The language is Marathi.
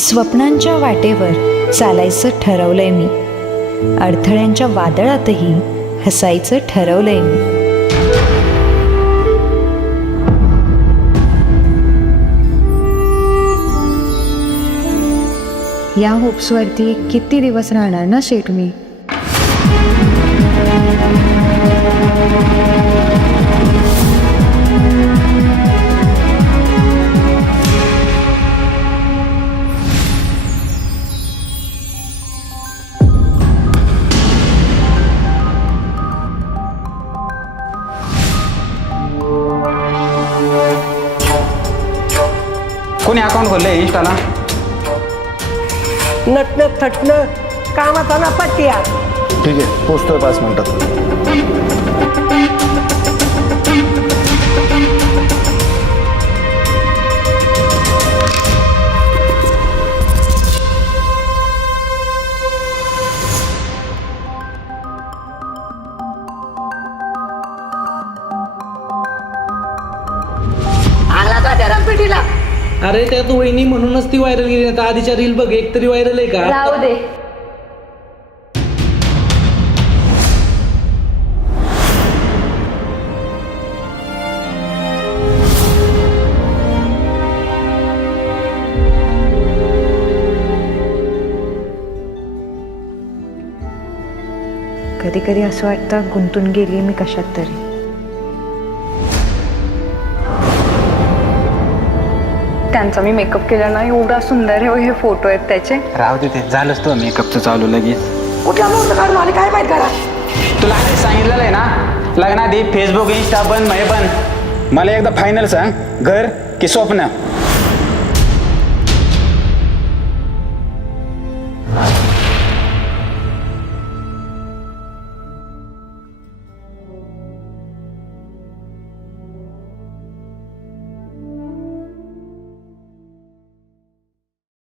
स्वप्नांच्या वाटेवर चालायचं ठरवलंय मी, अडथळ्यांच्या वादळातही हसायचं ठरवलंय मी. या होप्सवरती किती दिवस राहणार ना शेठ मी. कोणी अकाउंट खोललंय इंस्टाला? नटणं थटणं कामाचा ना पट्ट्या. ठीक आहे, पोचतोय 5 मिनिटात. आला का त्या रंगपेटीला? अरे त्यात वहिनी म्हणूनच ती व्हायरल गेली. आता आधीच्या रील बघ, एक तरी व्हायरल आहे का? राहू दे. कधी कधी असं वाटतं गुंतून गेली मी कशात तरी. त्यांचा मी मेकअप केला ना, एवढा सुंदर आहे हे फोटो आहेत त्याचे. राहू दे, ते झालंच तो मेकअपचं चालू लगेच. कुठला मुहूर्त काढून आली काय माहित करा. तुला आधीच सांगितलेलं आहे ना, लग्नाआधी फेसबुक इंस्टा बंद म्हणजे बंद. मला एकदा फायनल सांग, घर की स्वप्न?